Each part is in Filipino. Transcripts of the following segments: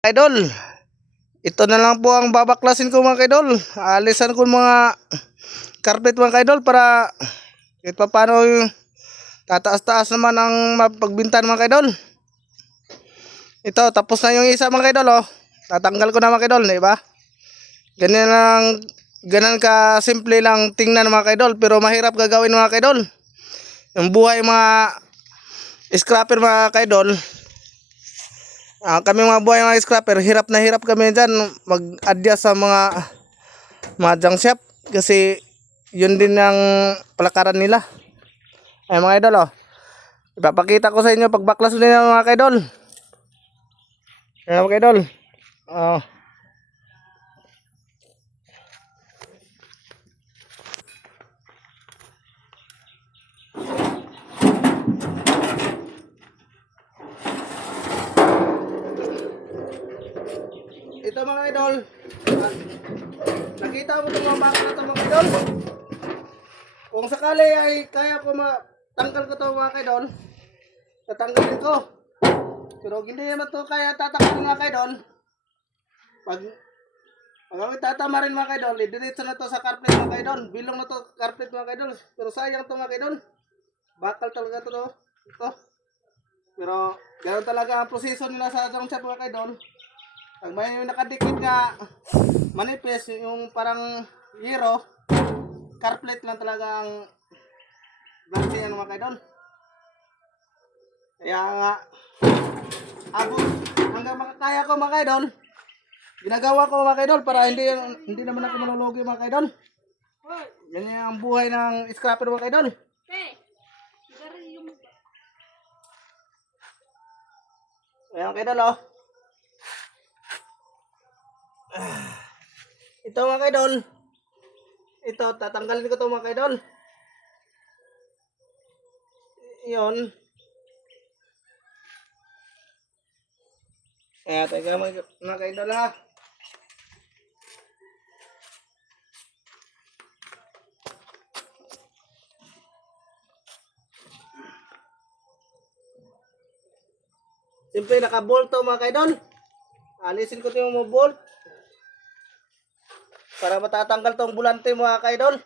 Idol, ito na lang po ang babaklasin ko mga idol. Alisan ko mga carpet mga idol para kahit pa paano tataas-taas naman ang mapagbintan mga idol. Ito, tapos na yung isa mga idol oh. Tatanggal ko na mga idol, di ba? Ganyan lang, ganun ka simple lang tingnan mga idol, pero mahirap gagawin mga idol. Yung buhay mga scrapper mga idol. Kami mga buhay mga scrapper, hirap na hirap kami dyan mag-adjust sa mga junk shop kasi yun din ang palakaran nila. Ay mga idol oh, ipapakita ko sa inyo pagbaklas nila mga idol. Ayan mga idol oh. Ito mga idol, nakita mo itong mga bakla na ito mga idol. Kung sakali ay kaya ko matanggal ko ito mga idol, tatanggalin ko. Pero hindi naman ito kaya tatanggalin mga idol. Pag tatama rin mga idol, idiretso na ito sa carpet mga idol. Bilong na ito carpet mga idol. Pero sayang ito mga idol, bakal talaga ito. Ito. Pero ganoon talaga ang proseso nila sa junk shop mga idol. Pag may nakadikit nga manipis, yung parang hero, carpet lang talaga ang blansihan mga idol. Kaya nga, abot hanggang makakaya ko mga idol, ginagawa ko mga idol para hindi naman ako malulugi mga idol. Ganyan ang buhay ng scrapper mga idol. Ayan mga idol oh. Ito mga idol, ito tatanggalin ko ito mga idol. Yun. Kaya teka mga idol ha. Siyempre naka-bolt to mga idol. Alisin ko ito yung mga bolt para matatanggal tong bulante mga idol.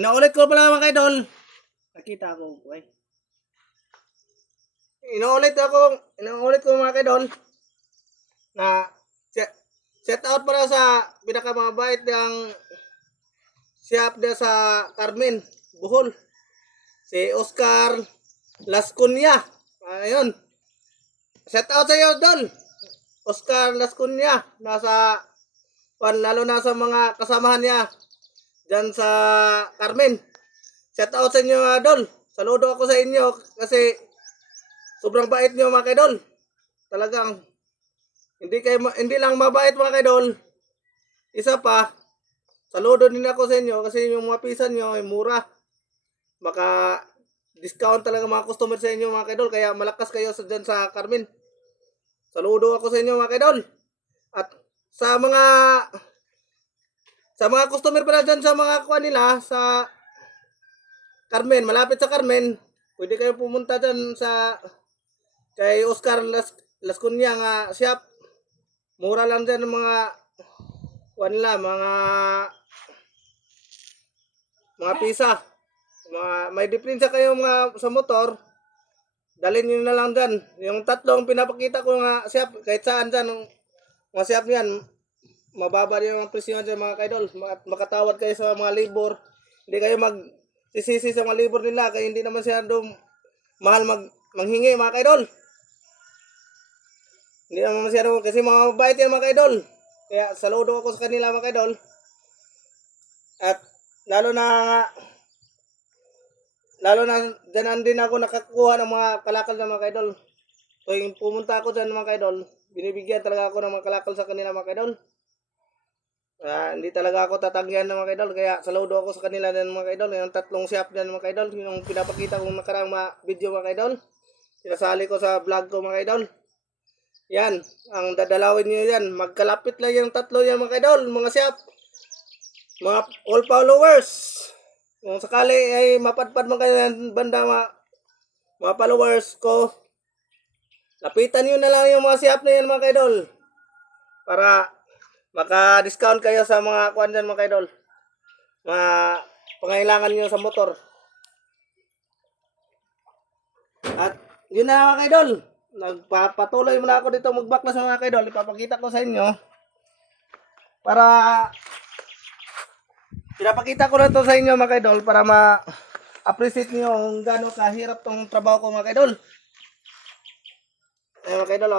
Inuulit ko pala mga idol. Nakita ko okay. Inuulit ko mga idol na set out para sa pinakamabait ng shop dia sa Carmen, Bohol. Si Oscar Lascunya. Ayun. Set out sa iyo doon. Oscar Lascunya. Lalo na sa mga kasamahan niya dyan sa Carmen. Set out sa inyo mga idol. Saludo ako sa inyo kasi sobrang bait nyo mga idol. Talagang hindi lang mabait mga idol. Isa pa, saludo din ako sa inyo kasi yung mga pisan nyo ay mura. Maka discount talaga mga customer sa inyo mga idol, kaya malakas kayo dyan sa Carmen. Saludo ako sa inyo mga idol. At sa mga customer pala dyan sa mga kuha nila sa Carmen, malapit sa Carmen, pwede kayo pumunta dyan sa kay Oscar Lascunya nga shop. Mura lang dyan ng mga kuha nila, mga pisa. May diferensya kayo mga sa motor, dalhin nyo na lang dyan. Yung tatlong pinapakita ko nga shop, kahit saan dyan, mga shop yan, mababa din yung presyo dyan mga kaidol. Makatawad kayo sa mga labor. Hindi kayo magsisisi sa mga labor nila, kaya hindi naman siya mahal manghingi mga kaidol. Hindi naman masyado, kasi mga mabait yan mga kaidol. Kaya saludo ako sa kanila mga kaidol. At lalo na dyan din ako nakakuha ng mga kalakal ng mga kaidol. So yung pumunta ako dyan mga kaidol, binibigyan talaga ako ng mga kalakal sa kanila mga kaidol. Hindi talaga ako tatanggihan ng mga kaidol, kaya saludo ako sa kanila ng mga kaidol. Yung tatlong shop dyan mga kaidol, yung pinapakita kong nakarang video mga kaidol, sinasali ko sa vlog ko mga kaidol. Yan, ang dadalawin nyo yan, magkalapit lang yung tatlo yan mga kaidol, mga shop, mga all followers. Kung sakali ay mapadpad mo kayo ng banda mga followers ko, lapitan nyo na lang yung mga siyap na yan mga kaidol. Para maka-discount kayo sa mga kuan dyan mga kaidol. Mga pangailangan nyo sa motor. At yun na mga kaidol. Nagpapatuloy muna ako dito magbaklas mga kaidol. Ipapakita ko sa inyo. Para pinapakita ko na to sa inyo mga kaidol para ma-appreciate niyo kung gaano kahirap tong trabaho ko mga kaidol. Ayun mga kaidol.